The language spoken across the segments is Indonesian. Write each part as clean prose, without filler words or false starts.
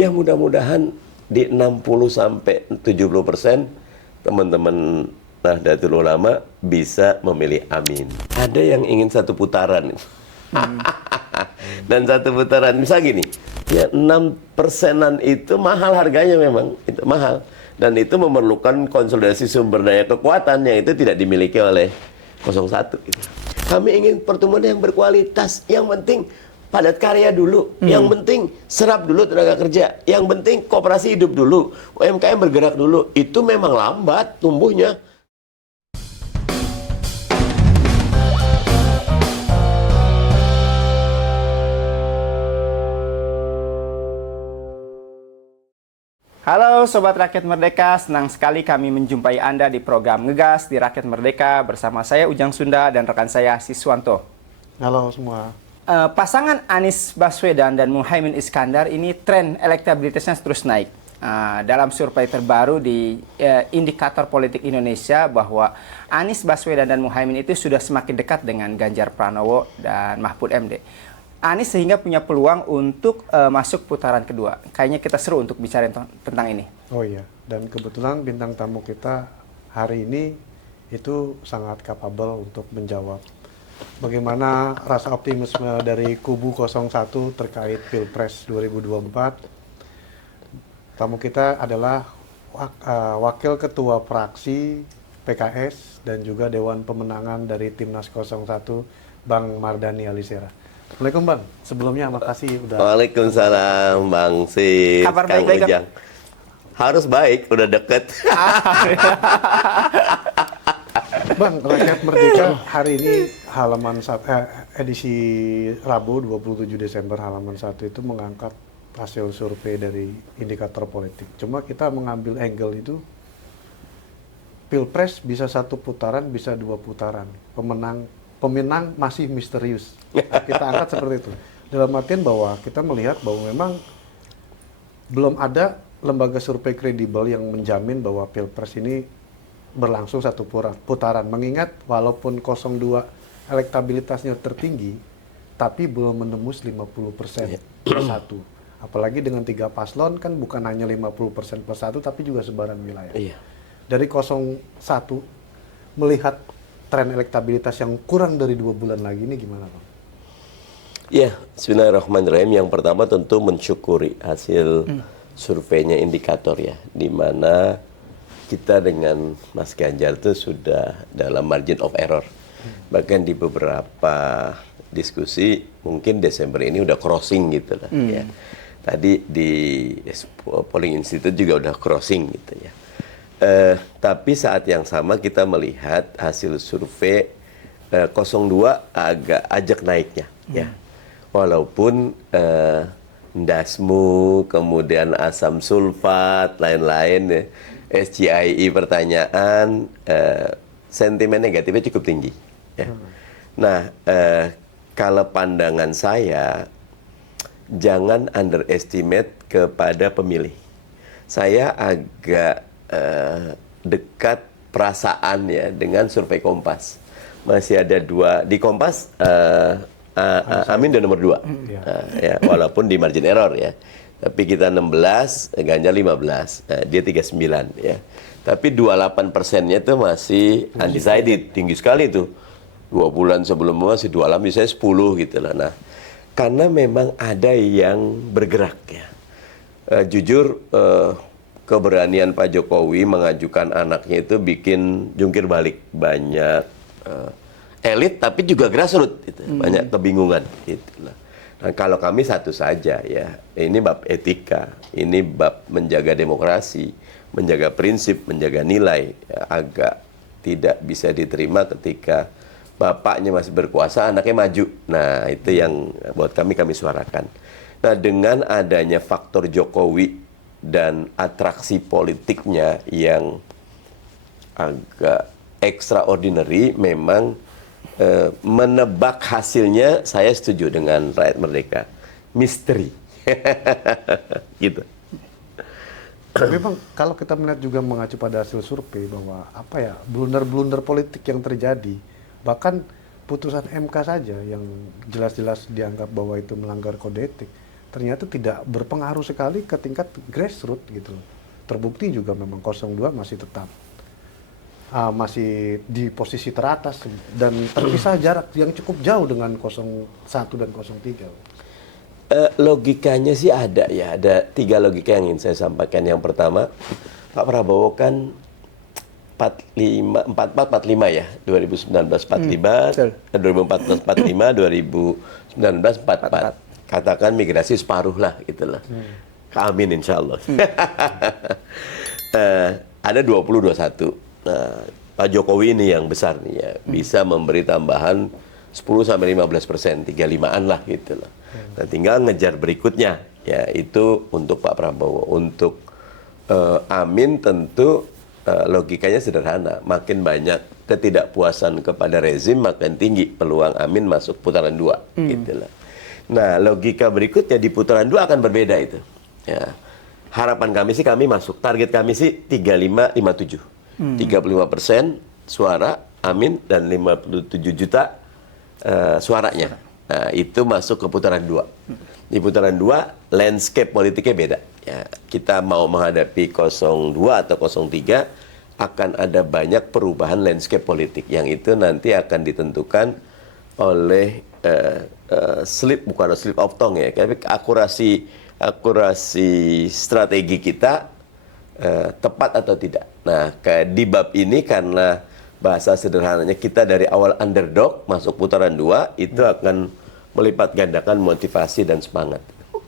Ya mudah-mudahan di 60-70% teman-teman Nahdlatul Ulama bisa memilih amin. Ada yang ingin satu putaran. Dan satu putaran, misal gini, ya 6%-an itu mahal harganya memang, itu mahal. Dan itu memerlukan konsolidasi sumber daya kekuatan yang itu tidak dimiliki oleh 01. Gitu. Kami ingin pertumbuhan yang berkualitas, yang penting padat karya dulu, yang penting serap dulu tenaga kerja, yang penting koperasi hidup dulu, UMKM bergerak dulu. Itu memang lambat tumbuhnya. Halo Sobat Rakyat Merdeka, senang sekali kami menjumpai Anda di program Ngegas di Rakyat Merdeka bersama saya Ujang Sunda dan rekan saya Siswanto. Halo semua. Pasangan Anies Baswedan dan Muhaimin Iskandar ini tren elektabilitasnya terus naik. Dalam survei terbaru di Indikator Politik Indonesia bahwa Anies Baswedan dan Muhaimin itu sudah semakin dekat dengan Ganjar Pranowo dan Mahfud MD. Anies sehingga punya peluang untuk masuk putaran kedua. Kayaknya kita seru untuk bicara tentang ini. Oh iya, dan kebetulan bintang tamu kita hari ini itu sangat kapabel untuk menjawab bagaimana rasa optimisme dari kubu 01 terkait Pilpres 2024. Tamu kita adalah Wakil Ketua Fraksi PKS dan juga Dewan Pemenangan dari Timnas 01, Bang Mardhani Alisera. Assalamualaikum Bang, sebelumnya makasih udah. Waalaikumsalam Bang Sis, Kabar Kang baik-baik, Ujang. Harus baik, udah deket. Bang, Rakyat Merdeka hari ini edisi Rabu 27 Desember halaman 1 itu mengangkat hasil survei dari Indikator Politik. Cuma kita mengambil angle itu Pilpres bisa satu putaran, bisa dua putaran. Pemenang masih misterius. Kita angkat seperti itu. Dalam artian bahwa kita melihat bahwa memang belum ada lembaga survei kredibel yang menjamin bahwa Pilpres ini berlangsung satu putaran. Mengingat walaupun 02 elektabilitasnya tertinggi, tapi belum menembus 50% per satu. Apalagi dengan 3 paslon kan bukan hanya 50% per satu, tapi juga sebaran wilayah. Iya. Dari 01 melihat tren elektabilitas yang kurang dari 2 bulan lagi ini gimana Bang? Ya, bismillahirrahmanirrahim. Yang pertama tentu mensyukuri hasil surveinya Indikator ya, di mana kita dengan Mas Ganjar itu sudah dalam margin of error. Bahkan di beberapa diskusi mungkin Desember ini udah crossing gitu lah ya. Tadi di Polling Institute juga udah crossing gitu ya. Tapi saat yang sama kita melihat hasil survei 02 agak ajak naiknya ya. Walaupun Dasmu, kemudian asam sulfat, lain-lain ya, SCII pertanyaan, sentimen negatifnya cukup tinggi ya. Nah, kalau pandangan saya jangan underestimate kepada pemilih. Saya agak dekat perasaan ya dengan survei Kompas. Masih ada dua di Kompas, Amin udah nomor 2 ya, walaupun di margin error ya. Tapi kita 16, Ganjar 15, dia 39 ya. Tapi 28%-nya itu masih undecided, tinggi sekali itu. 2 bulan sebelumnya masih 28, misalnya 10 gitu lah. Nah, karena memang ada yang bergerak ya. Jujur keberanian Pak Jokowi mengajukan anaknya itu bikin jungkir balik banyak elit tapi juga grassroots gitu. Banyak kebingungan gitu lah. Nah, kalau kami satu saja ya, ini bab etika, ini bab menjaga demokrasi, menjaga prinsip, menjaga nilai, ya, agak tidak bisa diterima ketika bapaknya masih berkuasa, anaknya maju. Nah, itu yang buat kami suarakan. Nah, dengan adanya faktor Jokowi dan atraksi politiknya yang agak extraordinary, memang menebak hasilnya saya setuju dengan Rakyat Merdeka. Misteri. Gitu. Tapi Bang, kalau kita melihat juga mengacu pada hasil survei bahwa apa ya, blunder-blunder politik yang terjadi, bahkan putusan MK saja yang jelas-jelas dianggap bahwa itu melanggar kode etik, ternyata tidak berpengaruh sekali ke tingkat grassroots gitu. Terbukti juga memang 02 masih tetap masih di posisi teratas dan terpisah jarak yang cukup jauh dengan 01 dan 03. Logikanya sih ada ya, ada 3 logika yang ingin saya sampaikan. Yang pertama, Pak Prabowo kan 44-45 ya, 2019 45, 2014 45, 2019 44. Katakan migrasi separuh lah gitu lah. Amin insya Allah. Ada 20-21. Nah, Pak Jokowi ini yang besar nih ya, bisa memberi tambahan 10-15%, 35-an lah gitu lah. Nah, tinggal ngejar berikutnya, ya itu untuk Pak Prabowo. Untuk Amin tentu logikanya sederhana, makin banyak ketidakpuasan kepada rezim, makin tinggi peluang Amin masuk putaran 2, gitu lah. Nah, logika berikutnya di putaran 2 akan berbeda itu. Ya. Harapan kami sih kami masuk, target kami sih 35-57. 35% suara Amin dan 57 juta suaranya. Nah, itu masuk ke putaran 2. Di putaran 2, landscape politiknya beda. Ya, kita mau menghadapi 02 atau 03, akan ada banyak perubahan landscape politik. Yang itu nanti akan ditentukan oleh bukan slip of tongue ya, tapi akurasi strategi kita tepat atau tidak. Nah, di bab ini karena bahasa sederhananya kita dari awal underdog masuk putaran 2 itu akan melipat gandakan motivasi dan semangat.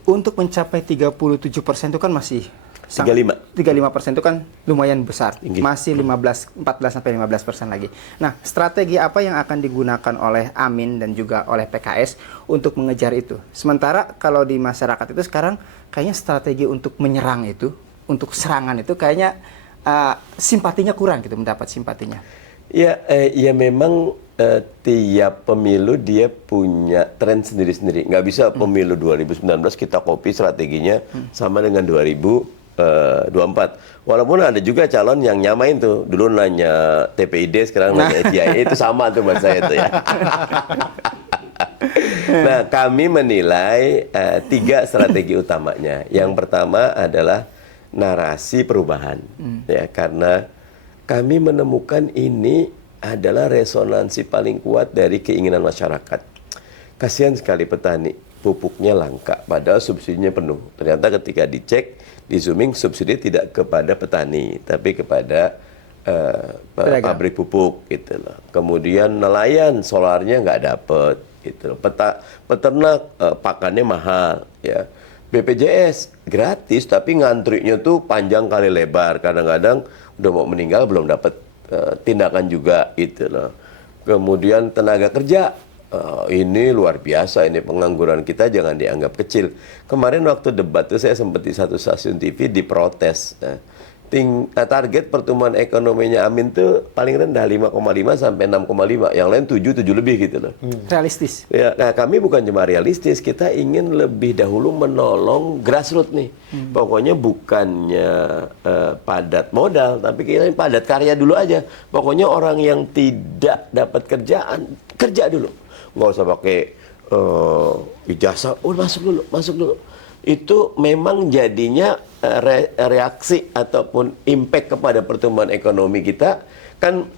Untuk mencapai 37% itu kan masih 35% itu kan lumayan besar. Tinggi. Masih 14-15% lagi. Nah, strategi apa yang akan digunakan oleh Amin dan juga oleh PKS untuk mengejar itu? Sementara kalau di masyarakat itu sekarang kayaknya strategi untuk menyerang itu, untuk serangan itu kayaknya simpatinya kurang gitu, mendapat simpatinya. Ya memang tiap pemilu dia punya tren sendiri-sendiri. Nggak bisa pemilu 2019 kita copy strateginya sama dengan 2024. Walaupun ada juga calon yang nyamain tuh. Dulu nanya TPID, sekarang nanya SJIE, itu sama tuh buat saya tuh ya. Nah, kami menilai 3 strategi utamanya. Yang pertama adalah narasi perubahan, ya, karena kami menemukan ini adalah resonansi paling kuat dari keinginan masyarakat. Kasihan sekali petani, pupuknya langka, padahal subsidinya penuh. Ternyata ketika dicek, di zooming subsidi tidak kepada petani, tapi kepada pabrik pupuk, gitu loh. Kemudian nelayan solarnya nggak dapet, gitu loh. Peternak pakannya mahal, ya. BPJS gratis tapi ngantrinya tuh panjang kali lebar, kadang-kadang udah mau meninggal belum dapat tindakan juga gitu loh. Kemudian tenaga kerja ini luar biasa, ini pengangguran kita jangan dianggap kecil. Kemarin waktu debat tuh saya sempat di satu stasiun TV diprotes. Target pertumbuhan ekonominya Amin tuh paling rendah 5,5 sampai 6,5, yang lain 7 lebih gitu loh. Realistis. Ya, nah kami bukan cuma realistis, kita ingin lebih dahulu menolong grassroots nih. Pokoknya bukannya padat modal, tapi kita padat karya dulu aja. Pokoknya orang yang tidak dapat kerjaan, kerja dulu. Nggak usah pakai ijazah, masuk dulu. Itu memang jadinya reaksi ataupun impact kepada pertumbuhan ekonomi kita kan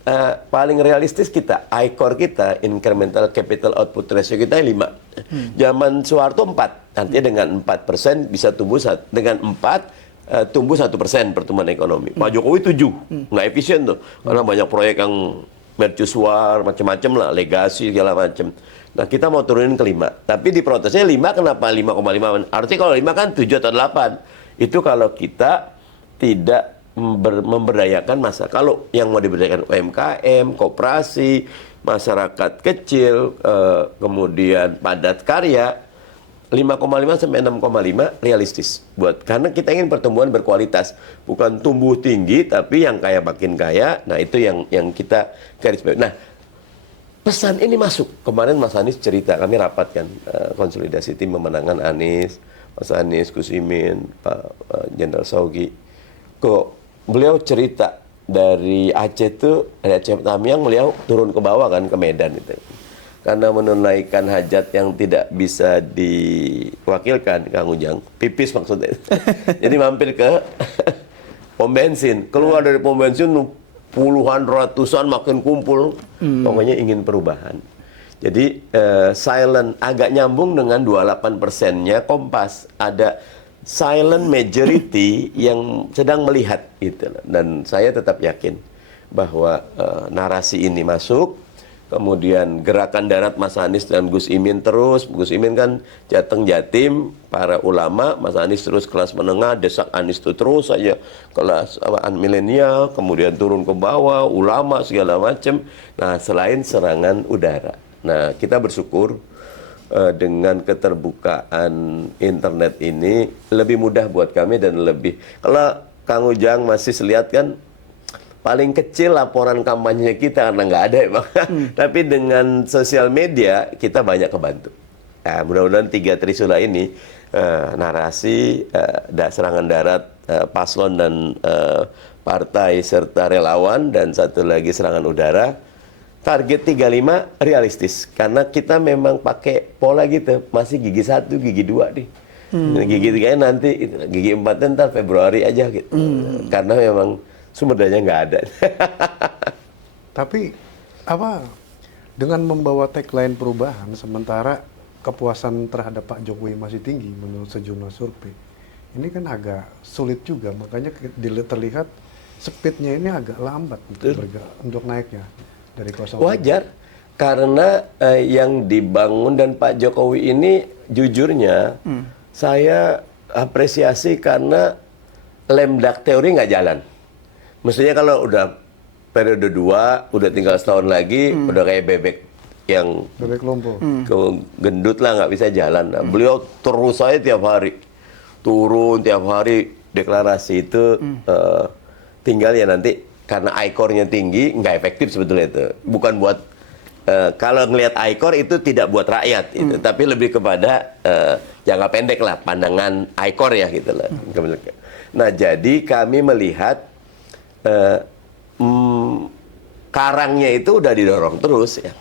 paling realistis kita, ICOR kita, incremental capital output ratio kita 5. Zaman Soeharto 4, artinya dengan 4% bisa tumbuh, dengan 4 tumbuh 1% pertumbuhan ekonomi. Pak Jokowi 7, nggak efisien tuh, karena banyak proyek yang mercusuar, macam-macam lah, legasi segala macam. Nah, kita mau turunin ke 5. Tapi di protesnya 5, kenapa 5,5? Artinya kalau 5 kan 7 atau 8. Itu kalau kita tidak memberdayakan masa. Kalau yang mau diberdayakan UMKM, koperasi, masyarakat kecil, kemudian padat karya, 5,5 sampai 6,5 realistis. Karena kita ingin pertumbuhan berkualitas. Bukan tumbuh tinggi, tapi yang kaya makin kaya. Nah, itu yang kita garis bawah. Nah, pesan ini masuk. Kemarin Mas Anies cerita, kami rapat kan, konsolidasi tim pemenangan Anies, Mas Anies, Gus Imin, Pak Jenderal Saugi. Beliau cerita dari Aceh tuh, dari Aceh Tamiang, beliau turun ke bawah kan, ke Medan itu. karena menunaikan hajat yang tidak bisa diwakilkan, Kang Ujang, pipis maksudnya. Jadi mampir ke pom bensin, keluar dari pom bensin puluhan ratusan makin kumpul, pokoknya ingin perubahan. Jadi silent agak nyambung dengan 28%-nya Kompas, ada silent majority yang sedang melihat gitu. Dan saya tetap yakin bahwa narasi ini masuk. Kemudian gerakan darat Mas Anies dan Gus Imin terus. Gus Imin kan Jateng Jatim, para ulama, Mas Anies terus kelas menengah, desak Anies itu terus saja kelas milenial, kemudian turun ke bawah, ulama segala macam. Nah, selain serangan udara. Nah, kita bersyukur dengan keterbukaan internet ini lebih mudah buat kami dan lebih. Kalau Kang Ujang masih lihat kan, paling kecil laporan kampanye kita karena nggak ada emang. Tapi dengan sosial media kita banyak kebantu. Nah, mudah-mudahan 3 trisula ini narasi serangan darat paslon dan partai serta relawan dan satu lagi serangan udara. Target 35 realistis karena kita memang pakai pola gitu, masih gigi 1, gigi 2 nih. Gigi 3 nanti, gigi 4 ntar Februari aja gitu. Karena memang sumber dayanya nggak ada. Tapi apa dengan membawa tagline perubahan sementara kepuasan terhadap Pak Jokowi masih tinggi menurut sejumlah survei, ini kan agak sulit juga, makanya terlihat speednya ini agak lambat untuk naiknya dari 0. Wajar karena yang dibangun dan Pak Jokowi ini jujurnya saya apresiasi karena lemdak teori nggak jalan. Mestinya kalau udah periode 2, udah tinggal setahun lagi, udah kayak bebek yang bebek lompo. Gendut lah, nggak bisa jalan. Nah, beliau terus saya tiap hari turun, tiap hari deklarasi itu tinggal ya nanti karena ICOR-nya tinggi, nggak efektif sebetulnya itu. Bukan buat kalau ngelihat ICOR itu tidak buat rakyat, itu, tapi lebih kepada jangka pendek lah pandangan ICOR ya gitu lah. Nah, jadi kami melihat karangnya itu udah didorong terus ya.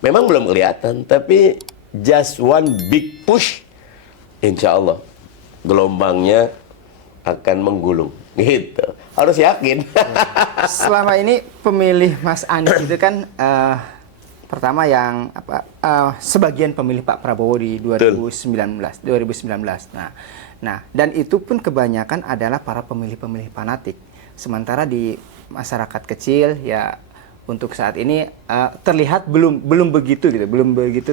Memang belum kelihatan, tapi just one big push, insya Allah gelombangnya akan menggulung. Gitu, harus yakin. Selama ini pemilih Mas Anies itu kan pertama yang sebagian pemilih Pak Prabowo di 2019. Nah, dan itu pun kebanyakan adalah para pemilih-pemilih fanatik. Sementara di masyarakat kecil ya untuk saat ini terlihat belum begitu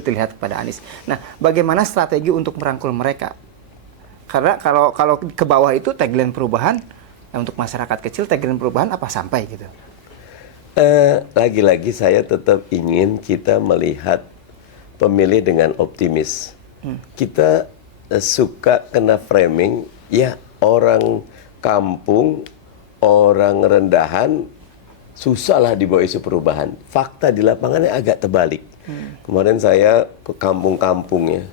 terlihat kepada Anies. Nah, bagaimana strategi untuk merangkul mereka? Karena kalau ke bawah itu tagline perubahan, untuk masyarakat kecil tagline perubahan apa sampai gitu? Lagi-lagi saya tetap ingin kita melihat pemilih dengan optimis. Kita suka kena framing ya orang kampung, orang rendahan susah lah dibawa isu perubahan. Fakta di lapangannya agak terbalik. Kemarin saya ke kampung-kampung ya,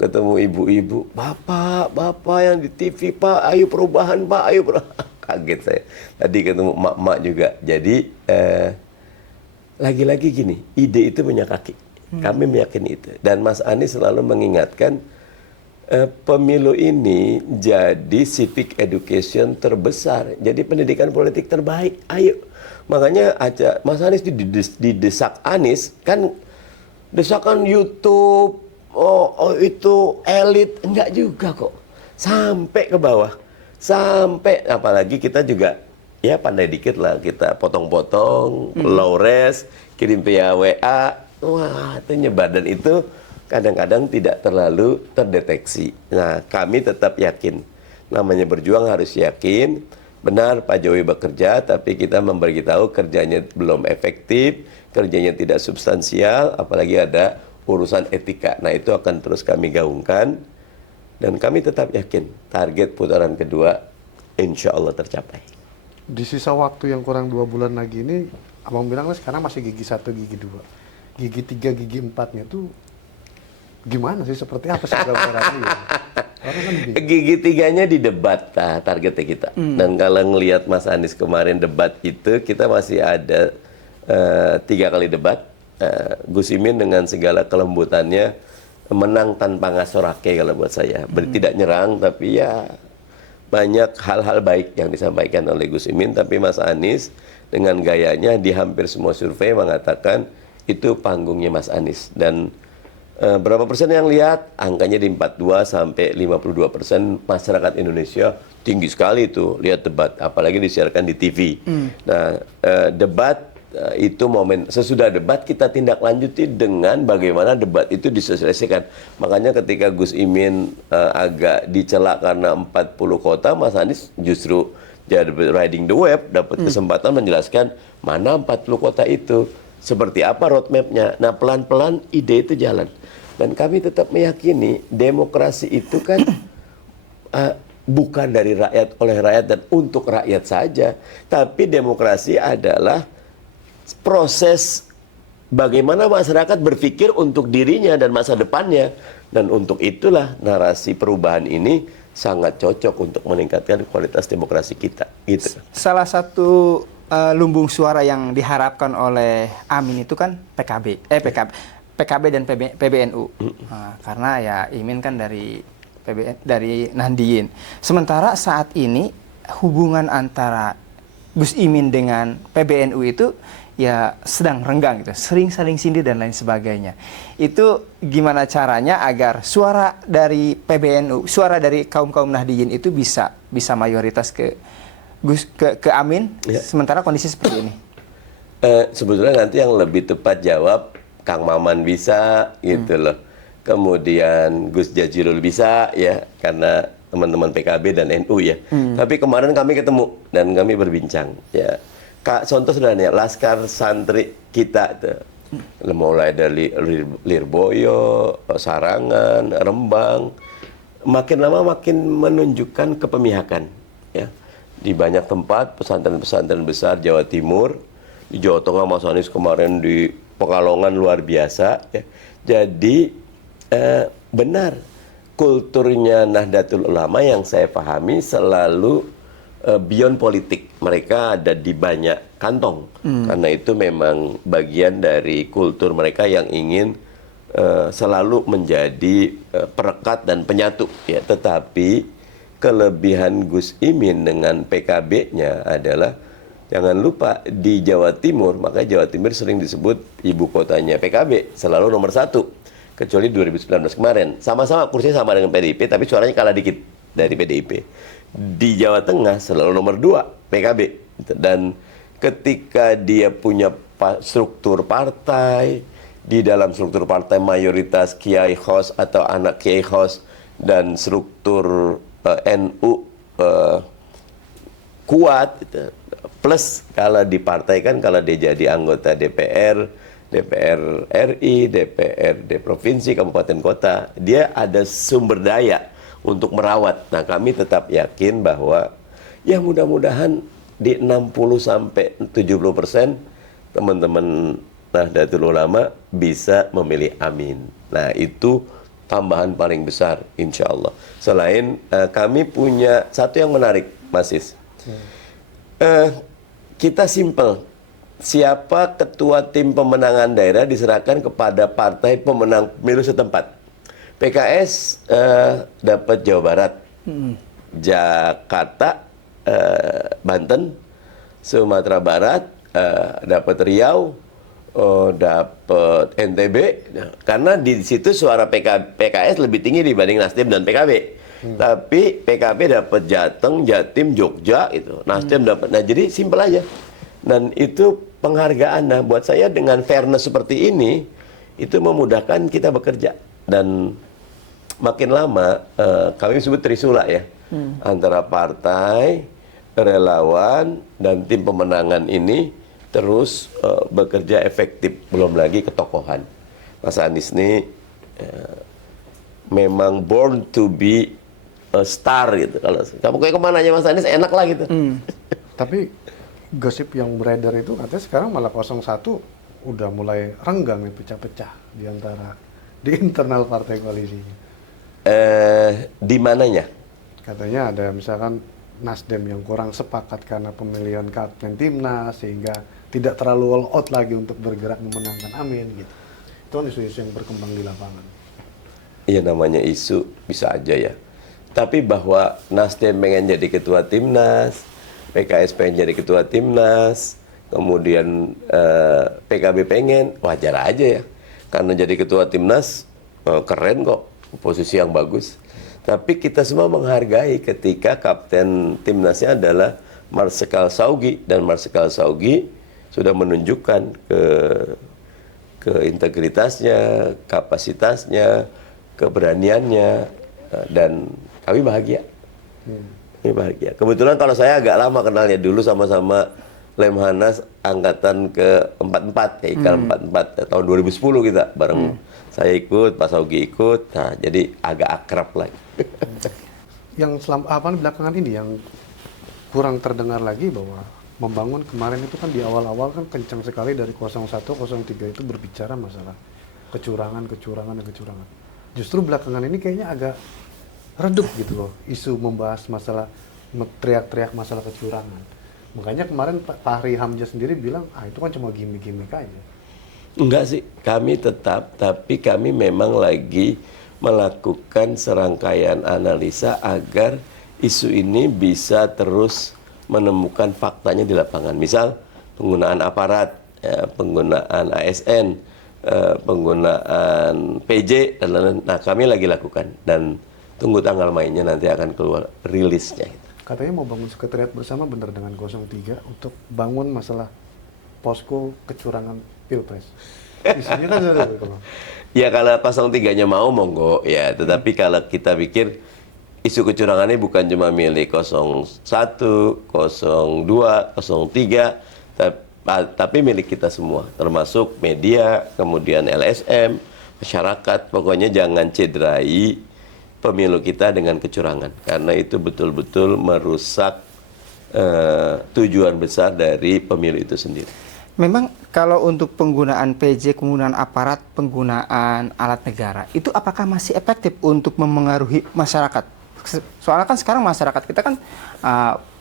ketemu ibu-ibu, bapak yang di TV, Pak, ayo perubahan, Pak, ayo perubahan. Kaget saya. Tadi ketemu emak-emak juga. Jadi lagi-lagi gini, ide itu punya kaki. Kami meyakini itu. Dan Mas Anies selalu mengingatkan pemilu ini jadi civic education terbesar, jadi pendidikan politik terbaik. Ayo, makanya aja Mas Anies didesak Anies kan, desakan YouTube, itu elit, enggak juga kok, sampai ke bawah, sampai apalagi kita juga ya pandai dikit lah, kita potong-potong, low res, kirim via WA, wah itu nyebar dan itu kadang-kadang tidak terlalu terdeteksi. Nah, kami tetap yakin. Namanya berjuang harus yakin. Benar Pak Jokowi bekerja, tapi kita memberitahu kerjanya belum efektif, kerjanya tidak substansial, apalagi ada urusan etika. Nah, itu akan terus kami gaungkan. Dan kami tetap yakin target putaran kedua insya Allah tercapai. Di sisa waktu yang kurang 2 bulan lagi ini, Abang bilang sekarang masih gigi 1, gigi 2. Gigi 3, gigi 4-nya tuh gimana sih, seperti apa sih gambarannya? Gigi 3-nya di debat targetnya kita. Dan kalau ngelihat Mas Anies kemarin debat itu, kita masih ada 3 kali debat. Gus Imin dengan segala kelembutannya menang tanpa ngasorake kalau buat saya. Tidak nyerang, tapi ya banyak hal-hal baik yang disampaikan oleh Gus Imin. Tapi Mas Anies dengan gayanya di hampir semua survei mengatakan itu panggungnya Mas Anies. Dan berapa persen yang lihat? Angkanya di 42 sampai 52% masyarakat Indonesia. Tinggi sekali itu lihat debat, apalagi disiarkan di TV. Nah, debat itu momen sesudah debat kita tindak lanjuti dengan bagaimana debat itu diselesaikan. Makanya ketika Gus Imin agak dicela karena 40 kota, Mas Anies justru jadi riding the wave, dapat kesempatan menjelaskan mana 40 kota itu, seperti apa roadmap-nya. Nah, pelan-pelan ide itu jalan. Dan kami tetap meyakini demokrasi itu kan bukan dari rakyat, oleh rakyat, dan untuk rakyat saja. Tapi demokrasi adalah proses bagaimana masyarakat berpikir untuk dirinya dan masa depannya. Dan untuk itulah narasi perubahan ini sangat cocok untuk meningkatkan kualitas demokrasi kita. Gitu. Salah satu lumbung suara yang diharapkan oleh Amin itu kan PKB dan PBNU. Karena ya Imin kan dari Nahdien. Sementara saat ini hubungan antara Gus Imin dengan PBNU itu ya sedang renggang gitu, sering saling sindir dan lain sebagainya. Itu gimana caranya agar suara dari PBNU, suara dari kaum-kaum Nahdien itu bisa mayoritas ke Amin, ya. Sementara kondisi seperti ini. Sebetulnya nanti yang lebih tepat jawab Kang Maman bisa gitu loh. Kemudian Gus Jazilul bisa ya, karena teman-teman PKB dan NU ya. Tapi kemarin kami ketemu dan kami berbincang ya. Kak, contoh sederhana, Laskar Santri kita tuh, mulai dari Lirboyo, Sarangan, Rembang, makin lama makin menunjukkan kepemihakan ya. Di banyak tempat pesantren-pesantren besar Jawa Timur, di Jawa Tengah Mas Anies kemarin di Pekalongan luar biasa ya. Jadi benar, kulturnya Nahdlatul Ulama yang saya pahami selalu beyond politik. Mereka ada di banyak kantong. Karena itu memang bagian dari kultur mereka yang ingin selalu menjadi perekat dan penyatu ya. Tetapi kelebihan Gus Imin dengan PKB-nya adalah jangan lupa di Jawa Timur, maka Jawa Timur sering disebut ibu kotanya PKB, selalu nomor 1. Kecuali 2019 kemarin. Sama-sama kursinya sama dengan PDIP, tapi suaranya kalah dikit dari PDIP. Di Jawa Tengah selalu nomor 2 PKB. Dan ketika dia punya struktur partai, di dalam struktur partai mayoritas Kiai Khos atau anak Kiai Khos, dan struktur NU kuat, plus kalau di partai kan kalau dia jadi anggota DPR RI, DPRD provinsi, kabupaten kota, dia ada sumber daya untuk merawat. Nah, kami tetap yakin bahwa ya mudah-mudahan di 60 sampai 70% teman-teman Nahdlatul Ulama bisa memilih Amin. Nah, itu tambahan paling besar insya Allah. Selain kami punya satu yang menarik, Mas Is. Kita simple. Siapa ketua tim pemenangan daerah diserahkan kepada partai pemenang pemilu setempat. PKS dapat Jawa Barat, Jakarta, Banten, Sumatera Barat, dapat Riau, dapat NTB. Karena di situ suara PKS lebih tinggi dibanding Nasdem dan PKB. Tapi PKB dapat Jateng, Jatim, Jogja itu. Nasdem dapat. Nah, jadi simpel aja. Dan itu penghargaan. Nah, buat saya dengan fairness seperti ini, itu memudahkan kita bekerja. Dan makin lama, kami sebut trisula ya, antara partai, relawan, dan tim pemenangan ini terus bekerja efektif. Belum lagi ketokohan. Mas Anies ini memang born to be a star gitu. Kalau kamu kayak kemana aja Mas Anies, enak lah gitu. Tapi gosip yang beredar itu katanya sekarang malah 01 udah mulai renggang nih, pecah-pecah di internal partai koalisi. Di mananya? Katanya ada misalkan Nasdem yang kurang sepakat karena pemilihan kapten timnas, sehingga tidak terlalu all out lagi untuk bergerak memenangkan Amin gitu. Itu kan isu-isu yang berkembang di lapangan. Iya, namanya isu bisa aja ya. Tapi bahwa Nasdem pengen jadi ketua Timnas, PKS pengen jadi ketua Timnas, kemudian PKB pengen, wajar aja ya. Karena jadi ketua Timnas keren kok, posisi yang bagus. Tapi kita semua menghargai ketika kapten Timnasnya adalah Marsikal Saugui, dan Marsikal Saugui sudah menunjukkan ke integritasnya, kapasitasnya, keberaniannya, dan kami bahagia. Kami bahagia. Kebetulan kalau saya agak lama kenalnya, dulu sama-sama Lemhanas angkatan ke-44, ya IKAL 44, tahun 2010 kita bareng. Saya ikut, Pak Saugui ikut, nah jadi agak akrab lagi. Yang belakangan ini yang kurang terdengar lagi bahwa membangun kemarin itu kan di awal-awal kan kencang sekali dari 01, 03 itu berbicara masalah kecurangan. Justru belakangan ini kayaknya agak redup gitu loh, isu membahas masalah, teriak-teriak masalah kecurangan. Makanya kemarin Pak Fahri Hamzah sendiri bilang, itu kan cuma gimmick-gimmick aja. Enggak sih, kami tetap, tapi kami memang lagi melakukan serangkaian analisa agar isu ini bisa terus menemukan faktanya di lapangan. Misal penggunaan aparat, ya, penggunaan ASN, penggunaan PJ, dan lain-lain. Nah, kami lagi lakukan, dan tunggu tanggal mainnya, nanti akan keluar rilisnya. Katanya mau bangun sekretariat bersama benar dengan 03 untuk bangun masalah posko kecurangan Pilpres. Isunya kan ada kalau. Ya kalau 03-nya mau monggo ya, tetapi kalau kita pikir isu kecurangannya bukan cuma milik 01, 02, 03, tapi milik kita semua, termasuk media, kemudian LSM, masyarakat. Pokoknya jangan cederai pemilu kita dengan kecurangan, karena itu betul-betul merusak tujuan besar dari pemilu itu sendiri. Memang kalau untuk penggunaan PJ, penggunaan aparat, penggunaan alat negara, itu apakah masih efektif untuk memengaruhi masyarakat? Soalnya kan sekarang masyarakat kita kan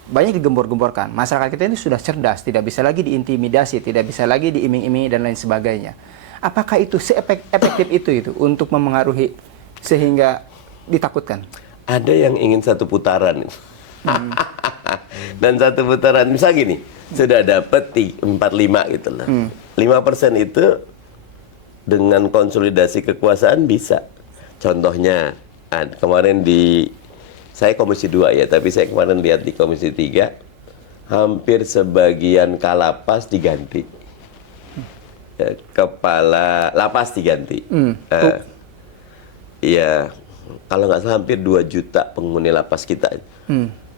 banyak digembor-gemborkan. Masyarakat kita ini sudah cerdas, tidak bisa lagi diintimidasi, tidak bisa lagi diiming-imingi dan lain sebagainya. Apakah itu efektif itu untuk memengaruhi sehingga ditakutkan? Ada yang ingin satu putaran. Dan satu putaran, misal gini, sudah dapat 45 gitu lah. 5% itu dengan konsolidasi kekuasaan bisa. Contohnya, kemarin saya Komisi 2 ya, tapi saya kemarin lihat di Komisi 3, hampir sebagian kalapas diganti. Kepala lapas diganti. Ya, kalau nggak salah hampir 2 juta penghuni lapas kita.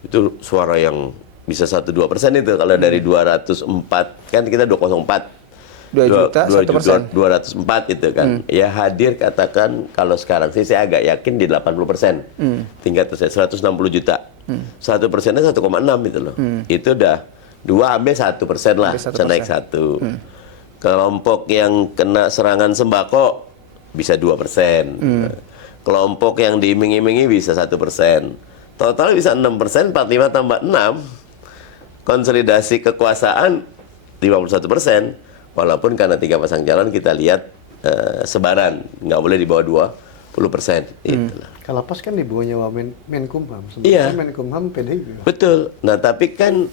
Itu suara yang bisa 1-2% itu. Kalau dari 204, kan kita 204. 2 juta, 204 itu kan. Ya hadir katakan, kalau sekarang sih saya agak yakin di 80%. Tingkat 160 juta. 1%-nya 1,6 gitu loh. Itu udah 2 ambil 1% lah, bisa naik 1. Kelompok yang kena serangan sembako bisa 2%. Kelompok yang diiming-imingi bisa 1%. Total bisa 6%, 45 tambah 6. Konsolidasi kekuasaan 51%. Walaupun karena 3 pasang calon kita lihat sebaran, nggak boleh di bawah 20%. Itulah. Kalapas kan di bawahnya Menkumham. Iya. Menkumham PDIP. Betul. Nah tapi kan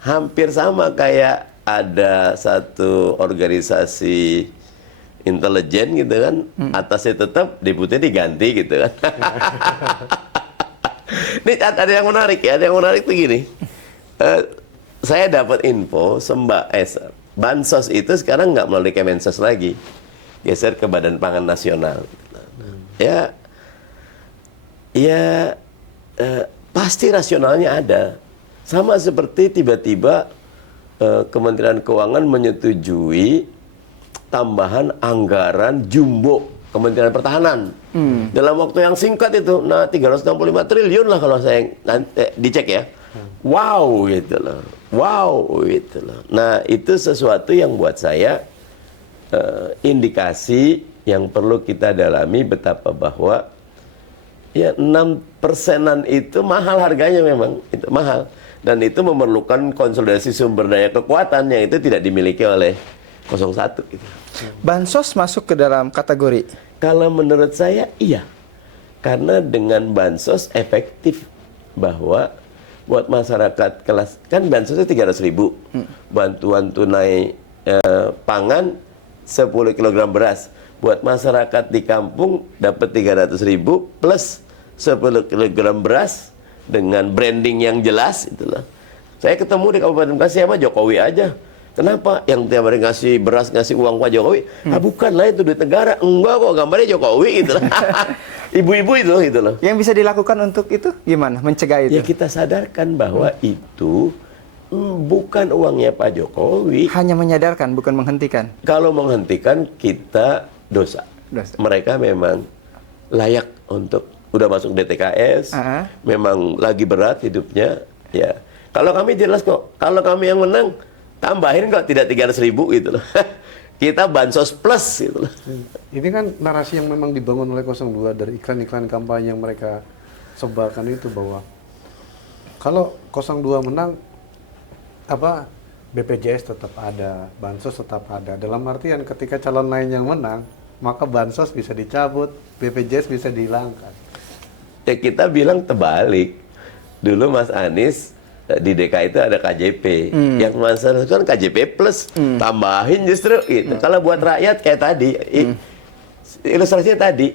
hampir sama kayak ada satu organisasi intelijen gitu kan, atasnya tetap, deputinya diganti gitu kan. Ini ada yang menarik ya, ada yang menarik tuh gini. Saya dapat info bansos itu sekarang nggak melalui Kemensos lagi, geser ke Badan Pangan Nasional. Pasti rasionalnya ada. Sama seperti tiba-tiba Kementerian Keuangan menyetujui tambahan anggaran jumbo Kementerian Pertahanan dalam waktu yang singkat itu, 365 triliun lah kalau saya dicek ya. Wow gitu loh, Nah itu sesuatu yang buat saya indikasi yang perlu kita dalami, betapa bahwa Ya 6%-an itu mahal harganya memang, itu mahal. Dan itu memerlukan konsolidasi sumber daya kekuatan yang itu tidak dimiliki oleh 01 gitu. Bansos masuk ke dalam kategori. Kalau menurut saya iya. Karena dengan bansos efektif bahwa buat masyarakat kelas, kan bansosnya 300.000. Bantuan tunai pangan 10 kg beras. Buat masyarakat di kampung dapat 300.000 plus 10 kg beras dengan branding yang jelas itulah. Saya ketemu di Kabupaten Bekasi sama Jokowi aja. Kenapa? Yang tiap hari ngasih beras, ngasih uang Pak Jokowi? Ah bukan lah, itu duit negara. Enggak kok, gambarnya Jokowi gitu lah. Ibu-ibu itu gitu loh. Yang bisa dilakukan untuk itu gimana? Mencegah itu? Ya kita sadarkan bahwa itu bukan uangnya Pak Jokowi. Hanya menyadarkan, bukan menghentikan. Kalau menghentikan kita dosa. Mereka memang layak untuk udah masuk DTKS, memang lagi berat hidupnya. Ya, kalau kami jelas kok. Kalau kami yang menang, tambahin kok tidak 300.000 gitu loh. Kita bansos plus gitu loh. Ini kan narasi yang memang dibangun oleh 02 dari iklan-iklan kampanye yang mereka sebarkan itu, bahwa kalau 02 menang, apa, BPJS tetap ada, bansos tetap ada. Dalam artian ketika calon lain yang menang, maka bansos bisa dicabut, BPJS bisa dihilangkan. Ya kita bilang terbalik. Dulu Mas Anies di DKI itu ada KJP. Yang Mas Anies kan KJP plus, tambahin justru gitu. Kalau buat rakyat kayak tadi, ilustrasinya tadi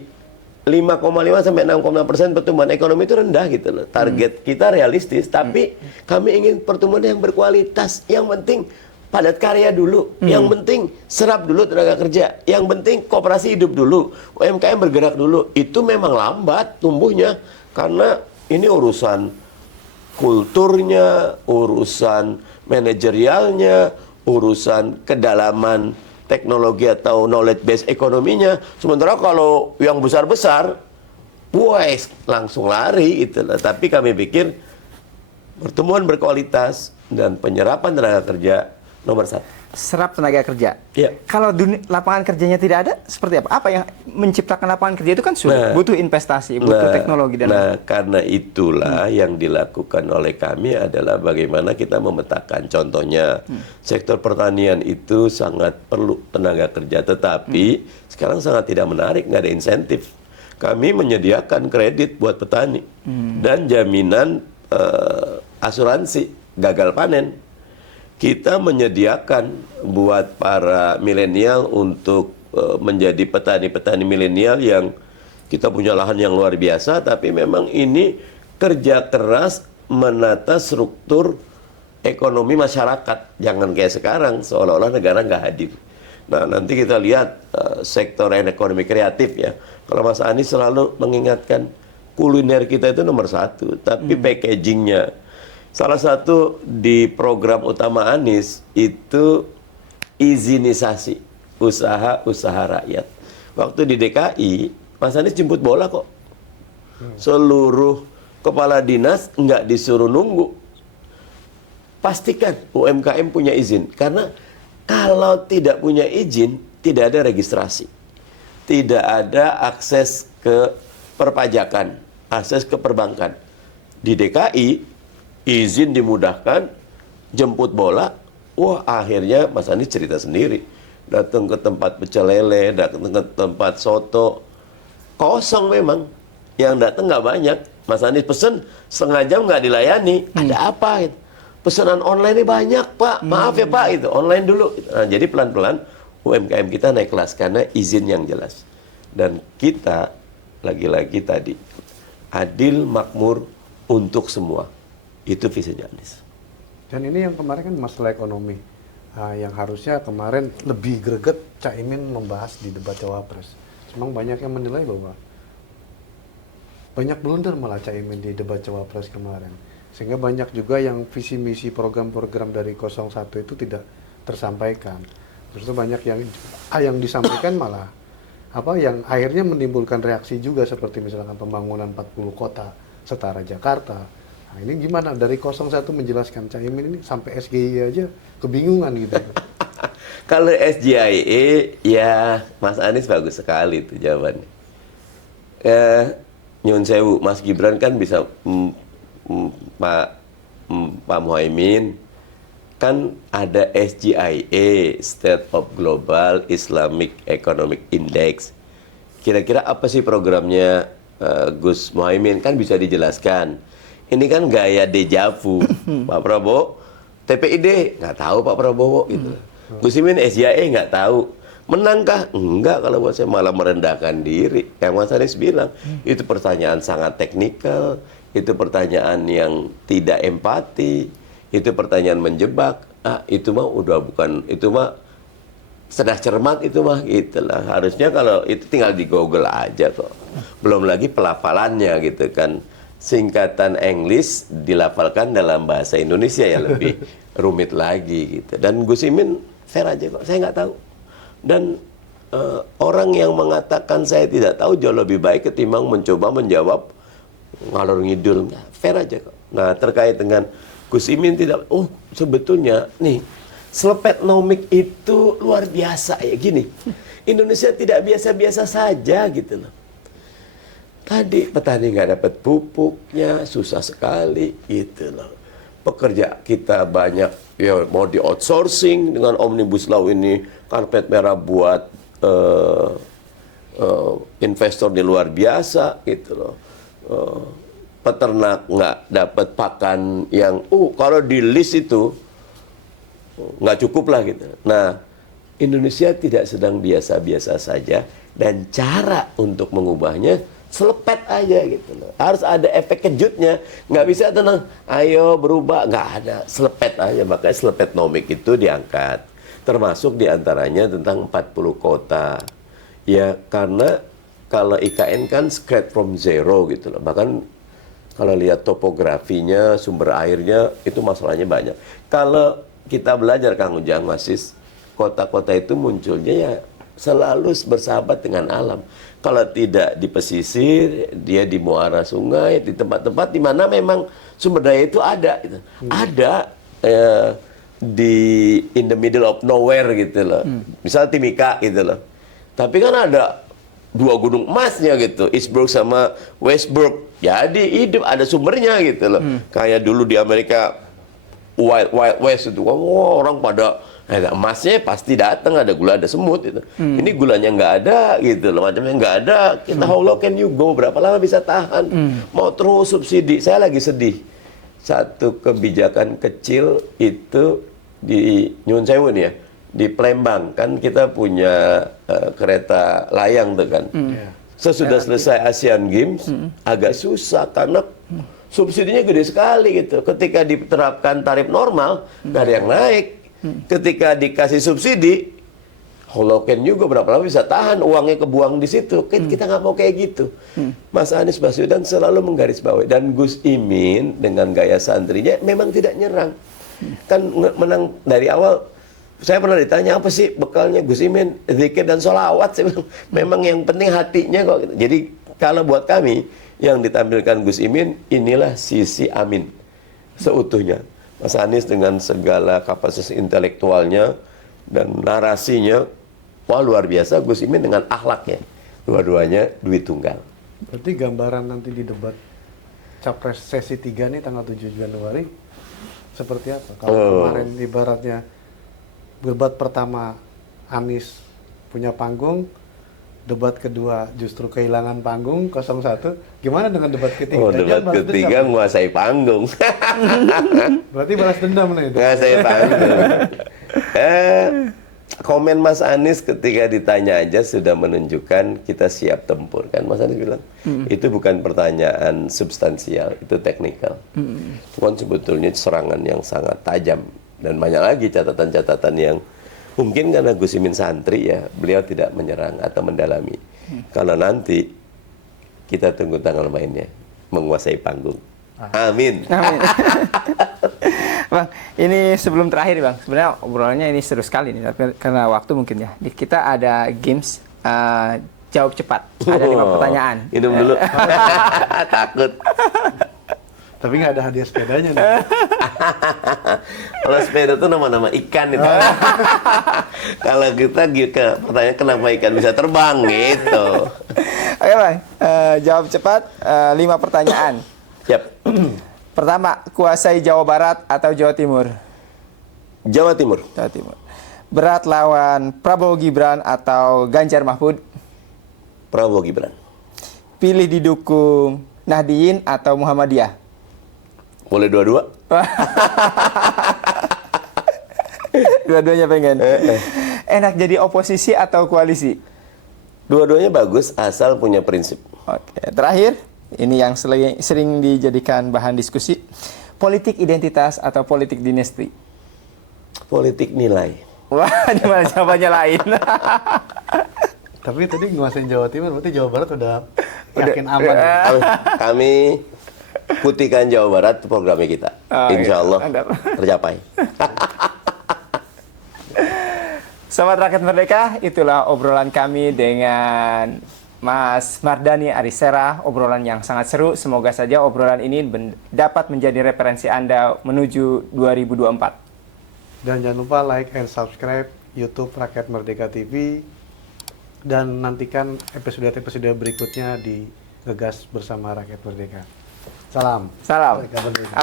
5,5 sampai 6,6% pertumbuhan ekonomi itu rendah gitu loh. Target kita realistis, tapi kami ingin pertumbuhan yang berkualitas. Yang penting padat karya dulu, yang penting serap dulu tenaga kerja, yang penting koperasi hidup dulu, UMKM bergerak dulu. Itu memang lambat tumbuhnya karena ini urusan kulturnya, urusan manajerialnya, urusan kedalaman teknologi atau knowledge base ekonominya. Sementara kalau yang besar-besar, wes langsung lari gitu lah. Tapi kami pikir pertumbuhan berkualitas dan penyerapan tenaga kerja nomor 1. Serap tenaga kerja. Iya. Kalau lapangan kerjanya tidak ada, seperti apa? Apa yang menciptakan lapangan kerja itu kan sudah butuh investasi, butuh teknologi dan karena itulah yang dilakukan oleh kami adalah bagaimana kita memetakan. Contohnya sektor pertanian itu sangat perlu tenaga kerja, tetapi sekarang sangat tidak menarik, nggak ada insentif. Kami menyediakan kredit buat petani dan jaminan asuransi gagal panen. Kita menyediakan buat para milenial untuk menjadi petani-petani milenial yang kita punya lahan yang luar biasa, tapi memang ini kerja keras menata struktur ekonomi masyarakat. Jangan kayak sekarang seolah-olah negara nggak hadir. Nah nanti kita lihat sektor ekonomi kreatif ya. Kalau Mas Anies selalu mengingatkan kuliner kita itu nomor 1, tapi packagingnya. Salah satu di program utama Anies itu izinisasi usaha-usaha rakyat. Waktu di DKI, Mas Anies jemput bola kok. Seluruh kepala dinas nggak disuruh nunggu. Pastikan UMKM punya izin. Karena kalau tidak punya izin, tidak ada registrasi. Tidak ada akses ke perpajakan, akses ke perbankan. Di DKI, izin dimudahkan, jemput bola, wah akhirnya Mas Anies cerita sendiri. Datang ke tempat pecel lele, datang ke tempat soto, kosong memang. Yang datang nggak banyak. Mas Anies pesen setengah jam nggak dilayani. Ada apa? Gitu. Pesanan online ini banyak Pak, maaf ya Pak, itu online dulu. Nah, jadi pelan-pelan UMKM kita naik kelas karena izin yang jelas. Dan kita lagi-lagi tadi adil makmur untuk semua. Itu visinya Anies. Dan ini yang kemarin kan masalah ekonomi, yang harusnya kemarin lebih greget Caimin membahas di debat Cawapres. Cuma banyak yang menilai bahwa banyak blunder malah Caimin di debat Cawapres kemarin. Sehingga banyak juga yang visi misi program-program dari 01 itu tidak tersampaikan. Terus banyak yang disampaikan malah yang akhirnya menimbulkan reaksi juga, seperti misalkan pembangunan 40 kota setara Jakarta. Nah, ini gimana dari 01 menjelaskan Caimin ini sampai SGI aja kebingungan gitu. Kalau SGIE ya Mas Anies bagus sekali itu jawabannya. nyun sewu, Mas Gibran kan bisa Pak Muhaimin kan ada SGIE, State of Global Islamic Economic Index. Kira-kira apa sih programnya Gus Muhaimin, kan bisa dijelaskan. Ini kan gaya dejavu. Pak Prabowo TPID nggak tahu Pak Prabowo gitu. Gus Imin SGIE nggak tahu. Menangkah? Enggak, kalau buat saya malah merendahkan diri. Kayak Mas Anies bilang, itu pertanyaan sangat teknikal, itu pertanyaan yang tidak empati, itu pertanyaan menjebak. Itu mah udah bukan, itu mah sudah cermat itu mah, gitulah. Harusnya kalau itu tinggal di Google aja kok. Belum lagi pelafalannya gitu kan. Singkatan English dilafalkan dalam bahasa Indonesia ya lebih rumit lagi gitu. Dan Gus Imin fair aja kok, saya nggak tahu. Dan orang yang mengatakan saya tidak tahu jauh lebih baik ketimbang mencoba menjawab ngalor ngidul. Fair aja kok. Nah, terkait dengan Gus Imin tidak, sebetulnya nih selepetnomik itu luar biasa ya gini. Indonesia tidak biasa-biasa saja gitu loh. Tadi petani nggak dapat pupuknya, susah sekali gitu loh. Pekerja kita banyak ya mau di outsourcing dengan Omnibus Law ini, karpet merah buat investor di luar biasa gitu loh. Peternak nggak dapat pakan yang kalau di list itu nggak cukup lah gitu. Nah, Indonesia tidak sedang biasa-biasa saja, dan cara untuk mengubahnya selepet aja gitu loh. Harus ada efek kejutnya. Nggak bisa tenang, ayo berubah. Nggak ada, selepet aja. Makanya selepetnomik itu diangkat. Termasuk diantaranya tentang 40 kota. Ya karena kalau IKN kan scratch from zero gitu loh. Bahkan kalau lihat topografinya, sumber airnya, itu masalahnya banyak. Kalau kita belajar Kang Ujang, Masis, kota-kota itu munculnya ya selalu bersahabat dengan alam. Kalau tidak di pesisir, dia di muara sungai, di tempat-tempat di mana memang sumber daya itu ada. Gitu. Ada di in the middle of nowhere gitu loh. Misal Timika gitu loh. Tapi kan ada dua gunung emasnya gitu, Eastbrook sama Westbrook. Jadi hidup ada sumbernya gitu loh. Kayak dulu di Amerika Wild West itu, orang pada emasnya pasti datang, ada gula, ada semut itu. Ini gulanya nggak ada gitu loh, macamnya nggak ada. Kita how low can you go? Berapa lama bisa tahan? Mau terus subsidi. Saya lagi sedih. Satu kebijakan kecil itu di Nyun Sewu nih ya, di Palembang kan kita punya kereta layang tuh kan. Sesudah selesai Asian Games agak susah karena subsidinya gede sekali gitu. Ketika diterapkan tarif normal nggak ada yang naik. Ketika dikasih subsidi, holoken juga berapa lama bisa tahan, uangnya kebuang di situ. Kita nggak mau kayak gitu. Mas Anies Baswedan selalu menggarisbawahi, dan Gus Imin dengan gaya santrinya memang tidak nyerang. Kan menang dari awal. Saya pernah ditanya apa sih bekalnya Gus Imin, zikir dan sholawat. Saya bilang, memang yang penting hatinya kok. Jadi kalau buat kami yang ditampilkan Gus Imin, inilah sisi Amin seutuhnya. Mas Anies dengan segala kapasitas intelektualnya dan narasinya, wah luar biasa. Gus Imin dengan akhlaknya, dua-duanya duit tunggal. Berarti gambaran nanti di debat Capres sesi 3 nih tanggal 7 Januari seperti apa? Kalau kemarin ibaratnya debat pertama Anies punya panggung, debat kedua justru kehilangan panggung 01. Gimana dengan debat ketiga? Debat ketiga menguasai panggung. Berarti balas dendam nih itu. Menguasai panggung. Komen Mas Anies ketika ditanya aja sudah menunjukkan kita siap tempur kan. Mas Anies bilang itu bukan pertanyaan substansial, itu teknikal. Cuman sebetulnya serangan yang sangat tajam, dan banyak lagi catatan-catatan yang mungkin karena Gus Imin santri ya, beliau tidak menyerang atau mendalami. Kalau nanti kita tunggu tanggal mainnya, menguasai panggung. Amin. Amin. Bang, ini sebelum terakhir Bang, sebenarnya obrolannya ini seru sekali nih, tapi karena waktu mungkin ya. Kita ada games jawab cepat. Ada 5 pertanyaan. Minum dulu. Takut. Tapi nggak ada hadiah sepedanya nih. Kalau sepeda itu nama-nama ikan itu. Kalau kita pertanyaan kenapa ikan bisa terbang gitu. Oke Bang, jawab cepat 5 pertanyaan. Siap. Pertama, kuasai Jawa Barat atau Jawa Timur? Jawa Timur. Jawa Timur. Berat lawan Prabowo Gibran atau Ganjar Mahfud? Prabowo Gibran. Pilih didukung Nahdien atau Muhammadiyah? Boleh dua-dua? Dua-duanya pengen. Enak jadi oposisi atau koalisi? Dua-duanya bagus asal punya prinsip. Oke, terakhir, ini yang sering dijadikan bahan diskusi. Politik identitas atau politik dinasti? Politik nilai. Wah, gimana jawabannya lain? Tapi tadi nguasain Jawa Timur, berarti Jawa Barat udah yakin aman. Kami putihkan Jawa Barat programnya kita. Oh, Insya Allah mantap. tercapai. Sobat Rakyat Merdeka, itulah obrolan kami dengan Mas Mardhani Alisera, obrolan yang sangat seru. Semoga saja obrolan ini dapat menjadi referensi Anda menuju 2024. Dan jangan lupa like and subscribe YouTube Rakyat Merdeka TV. Dan nantikan episode-episode berikutnya di Ngegas bersama Rakyat Merdeka. Salam. Salam. Merdeka Merdeka.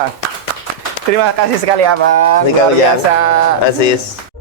Terima kasih sekali Abang. Luar biasa. Asis.